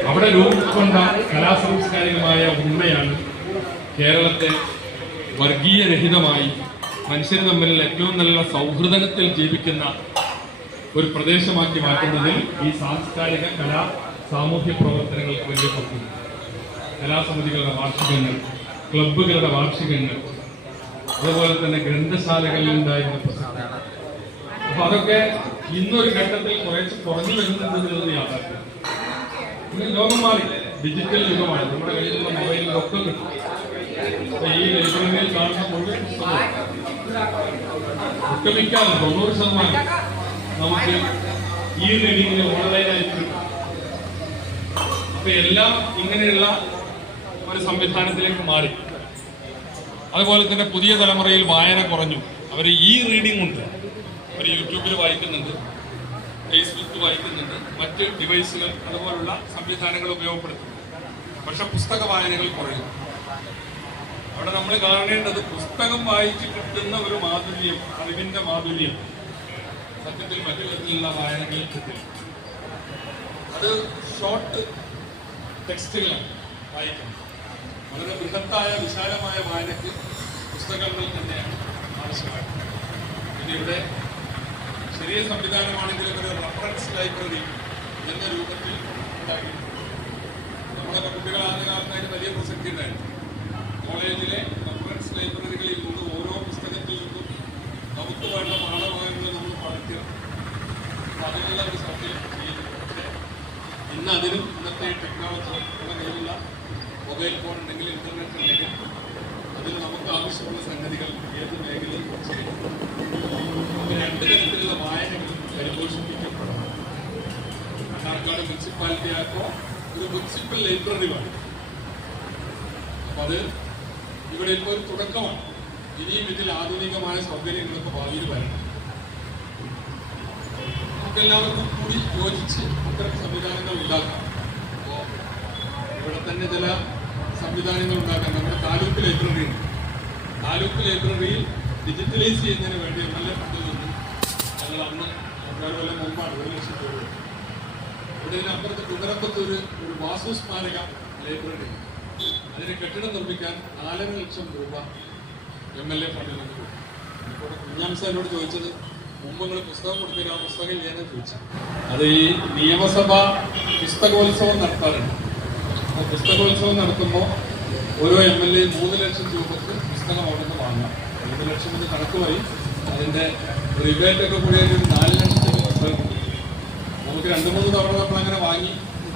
അവിടെ രൂപക്കൊണ്ട കലാസാംസ്കാരികമായ ഉണ്മയാണ് കേരളത്തെ വർഗീയരഹിതമായി മനുഷ്യർ തമ്മിൽ ഏറ്റവും നല്ല സൗഹൃദത്തിൽ ജീവിക്കുന്ന ഒരു പ്രദേശമാക്കി മാറ്റുന്നതിൽ ഈ സാംസ്കാരിക കലാ സാമൂഹ്യ പ്രവർത്തനങ്ങൾക്ക് വലിയ പങ്കുണ്ട്. കലാസമിതികളുടെ വാർഷികങ്ങൾ, ക്ലബ്ബുകളുടെ വാർഷികങ്ങൾ, അതുപോലെ തന്നെ ഗ്രന്ഥശാലകളിൽ ഉണ്ടായിരുന്ന പ്രസക്തി, അപ്പൊ അതൊക്കെ ഇന്നൊരു ഘട്ടത്തിൽ കുറഞ്ഞു വരുന്നുണ്ടെന്നുള്ളത് യാഥാർത്ഥ്യം. ഇന്ന് ലോകം മാറി, ഡിജിറ്റൽ യുഗമാണ്. നമ്മുടെ കയ്യിലുള്ള മൊബൈലിലൊക്കെ കിട്ടും. ഈ ലൈബ്രറിയിൽ കാണുന്ന മുഴുവൻ പുസ്തകവും ഒട്ടുമിക്കാലും 90% നമുക്ക് ഈ റീഡിങ്ങിന് ഓൺലൈനായിട്ട് കിട്ടും. അപ്പൊ എല്ലാം ഇങ്ങനെയുള്ള ഒരു സംവിധാനത്തിലേക്ക് മാറി. അതുപോലെ തന്നെ പുതിയ തലമുറയിൽ വായന കുറഞ്ഞു. അവർ ഈ റീഡിംഗ് ഉണ്ട്. അവർ യൂട്യൂബിൽ വായിക്കുന്നുണ്ട്, ഫേസ്ബുക്ക് വായിക്കുന്നുണ്ട്, മറ്റ് ഡിവൈസുകൾ അതുപോലുള്ള സംവിധാനങ്ങൾ ഉപയോഗപ്പെടുത്തുന്നു. പക്ഷെ പുസ്തക വായനകൾ കുറയും. അവിടെ നമ്മൾ കാണേണ്ടത് പുസ്തകം വായിച്ച് കിട്ടുന്ന ഒരു മാധുര്യം, അറിവിന്റെ മാധുര്യം സത്യത്തിൽ മറ്റു വിധത്തിലുള്ള വായനകളിൽ കിട്ടില്ല. അത് ഷോർട്ട് ടെക്സ്റ്റുകളാണ് വായിക്കുന്നത്. വളരെ ബൃഹത്തായ വിശാലമായ വായനയ്ക്ക് പുസ്തകങ്ങൾ തന്നെയാണ് ആവശ്യമായത്. പിന്നെ ഇവിടെ ചെറിയ സംവിധാനമാണെങ്കിലും ഒരു റഫറൻസ് ലൈബ്രറി എന്ന രൂപത്തിൽ ഉണ്ടാക്കിയിട്ടുണ്ട്. നമ്മുടെ കുട്ടികളാകുന്ന കാലത്ത് അതിന് വലിയ പ്രസക്തി ഉണ്ടായിരുന്നു. കോളേജിലെ റഫറൻസ് ലൈബ്രറികളിൽ നിന്ന് ഓരോ പുസ്തകത്തിൽ നിന്നും നമുക്ക് വേണ്ട പാഠഭാഗങ്ങൾ നമ്മൾ പഠിക്കണം. അതിനുള്ള ഒരു സത്യം ചെയ്യുന്നു. പക്ഷേ ഇന്ന് അതിനും ഇന്നത്തെ ടെക്നോളജി, നമ്മുടെ കയ്യിലുള്ള മൊബൈൽ ഫോൺ ഉണ്ടെങ്കിൽ, ഇന്റർനെറ്റ് ഉണ്ടെങ്കിൽ അതിന് നമുക്ക് ആവശ്യമുള്ള സംഗതികൾ ഏത് മേഖലയിൽ ചെയ്യും. രണ്ട് തരത്തിലുള്ള വായനകൾ പരിപോഷിപ്പിക്കപ്പെടും. മണ്ണാർക്കാട് മുനിസിപ്പാലിറ്റി ആയപ്പോൾ ഒരു മുനിസിപ്പൽ ലൈബ്രറി വേണം. അപ്പൊ അത് ഇവിടെ ഇപ്പോൾ ഒരു തുടക്കമാണ്. ഇനിയും ഇതിൽ ആധുനികമായ സൗകര്യങ്ങളൊക്കെ ഭാവിയിൽ വരണം. നമുക്കെല്ലാവർക്കും കൂടി യോജിച്ച് അത്തരം സംവിധാനങ്ങൾ ഉണ്ടാക്കാം. അപ്പോൾ ഇവിടെ തന്നെ ചില സംവിധാനങ്ങൾ ഉണ്ടാക്കാം. നമ്മുടെ താലൂക്ക് ലൈബ്രറി ഉണ്ട്. താലൂക്ക് ലൈബ്രറിയിൽ ഡിജിറ്റലൈസ് ചെയ്യുന്നതിന് വേണ്ടി MLA ഫണ്ടിൽ നിന്ന് ഞങ്ങൾ അന്ന് 6 കൊല്ലം മുമ്പാണ് 1 ലക്ഷം രൂപ. ഇവിടെ ഇതിനപ്പുറത്ത് കുമരമ്പത്ത് ഒരു വാസു സ്മാരക ലൈബ്രറി, അതിന് കെട്ടിടം നിർമ്മിക്കാൻ 4.5 ലക്ഷം രൂപ MLA ഫണ്ടിൽ നിന്ന് കൊടുത്തു. ഇപ്പോൾ കുഞ്ഞാം സാറിനോട് ചോദിച്ചത്, മുമ്പ് നിങ്ങൾ പുസ്തകം കൊടുത്തില്ല, ആ പുസ്തകം ഇല്ലാന്ന് ചോദിച്ചു. അത് ഈ നിയമസഭ പുസ്തകോത്സവം നടത്താറുണ്ട്. അപ്പോൾ പുസ്തകോത്സവം നടത്തുമ്പോൾ ഓരോ MLA 3 ലക്ഷം രൂപക്ക് പുസ്തകം അവിടെ നിന്ന് വാങ്ങാം. 3 ലക്ഷം എന്ന് കണക്കുമായി അതിൻ്റെ റിബേറ്റൊക്കെ കൂടി ഒരു 4 ലക്ഷത്തിന് പുസ്തകം കൊടുക്കും. നമുക്ക് 2-3 തവണ നമ്മൾ അങ്ങനെ വാങ്ങി